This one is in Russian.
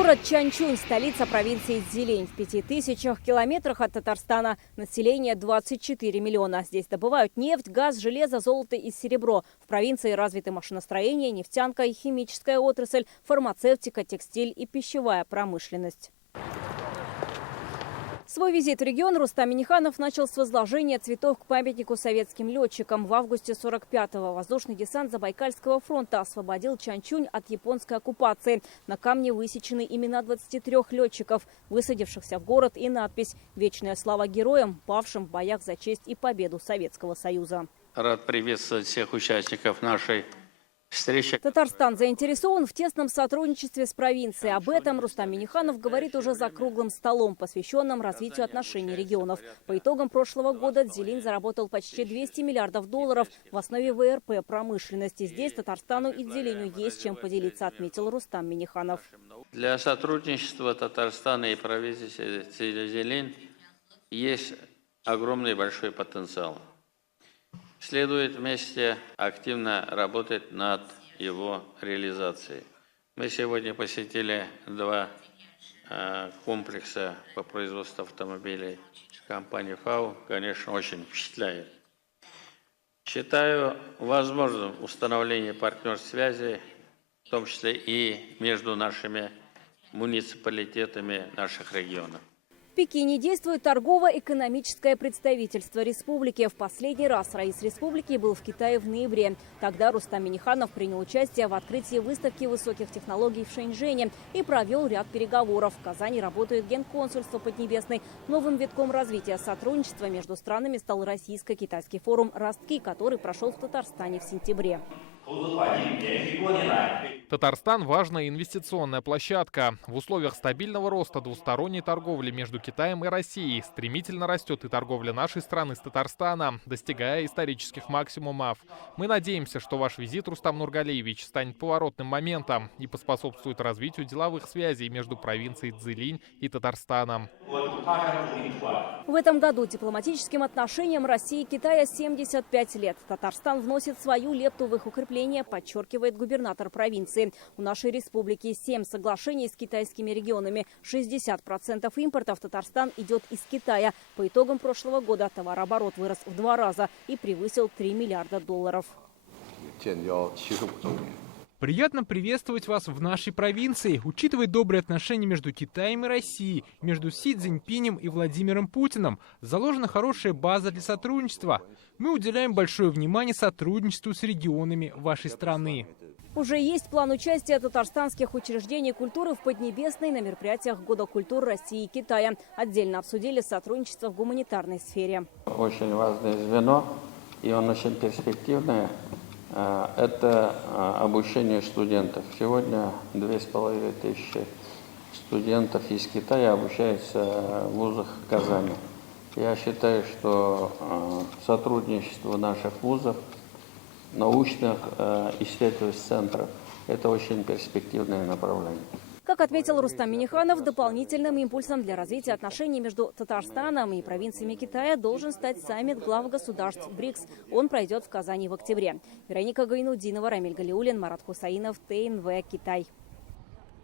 Город Чанчунь, столица провинции Цзилинь, в 5000 километрах от Татарстана. Население 24 миллиона. Здесь добывают нефть, газ, железо, золото и серебро. В провинции развиты машиностроение, нефтянка и химическая отрасль, фармацевтика, текстиль и пищевая промышленность. Свой визит в регион Рустам Минниханов начал с возложения цветов к памятнику советским летчикам. В августе 45-го воздушный десант Забайкальского фронта освободил Чанчунь от японской оккупации. На камне высечены имена 23 летчиков, высадившихся в город, и надпись «Вечная слава героям, павшим в боях за честь и победу Советского Союза». Рад приветствовать всех участников нашей встречи. Татарстан заинтересован в тесном сотрудничестве с провинцией. Об этом Рустам Минниханов говорит уже за круглым столом, посвященным развитию отношений регионов. По итогам прошлого года Цзилинь заработал почти 200 миллиардов долларов в основе ВРП промышленности. Здесь Татарстану и Цзилиню есть чем поделиться, отметил Рустам Минниханов. Для сотрудничества Татарстана и провинции Цзилинь есть огромный большой потенциал. Следует вместе активно работать над его реализацией. Мы сегодня посетили два комплекса по производству автомобилей компании ФАУ. Конечно, очень впечатляет. Считаю возможным установление партнерской связи, в том числе и между нашими муниципалитетами наших регионов. В Пекине действует торгово-экономическое представительство республики. В последний раз раис республики был в Китае в ноябре. Тогда Рустам Минниханов принял участие в открытии выставки высоких технологий в Шэньчжэне и провел ряд переговоров. В Казани работает Генконсульство Поднебесной. Новым витком развития сотрудничества между странами стал российско-китайский форум «Ростки», который прошел в Татарстане в сентябре. Татарстан – важная инвестиционная площадка. В условиях стабильного роста двусторонней торговли между Китаем и Россией стремительно растет и торговля нашей страны с Татарстаном, достигая исторических максимумов. Мы надеемся, что ваш визит, Рустам Нургалиевич, станет поворотным моментом и поспособствует развитию деловых связей между провинцией Цзилинь и Татарстаном. В этом году дипломатическим отношениям России и Китая 75 лет. Татарстан вносит свою лепту в их укрепление, подчеркивает губернатор провинции. У нашей республики 7 соглашений с китайскими регионами. 60% импорта в Татарстан идет из Китая. По итогам прошлого года товарооборот вырос в 2 раза и превысил 3 миллиарда долларов. Приятно приветствовать вас в нашей провинции. Учитывая добрые отношения между Китаем и Россией, между Си Цзиньпинем и Владимиром Путиным, заложена хорошая база для сотрудничества. Мы уделяем большое внимание сотрудничеству с регионами вашей страны. Уже есть план участия татарстанских учреждений культуры в Поднебесной на мероприятиях Года культуры России и Китая. Отдельно обсудили сотрудничество в гуманитарной сфере. Очень важное звено, и он очень перспективное. Это обучение студентов. Сегодня 2500 студентов из Китая обучаются в вузах Казани. Я считаю, что сотрудничество наших вузов, научных исследовательских центров – это очень перспективное направление. Как отметил Рустам Минниханов, дополнительным импульсом для развития отношений между Татарстаном и провинциями Китая должен стать саммит глав государств БРИКС. Он пройдет в Казани в октябре. Вероника Гайнудинова, Рамиль Галиуллин, Марат Хусаинов, ТНВ, Китай.